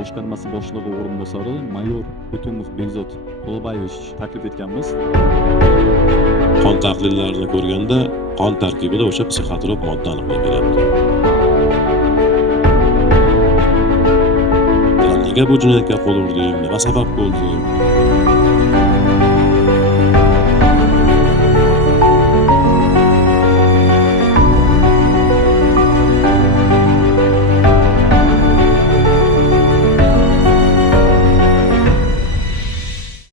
boshqarmasi boshlig'i o'rinbosari mayor O'tumov Bekzod Tolbayevich taklif etganmiz. Qon tahlillarini ko'rganda qon tarkibida o'sha psixotrop modda aniqlab beryapti. Nega bu jinoyatga qo'l urding? Nima sabab bo'ldi?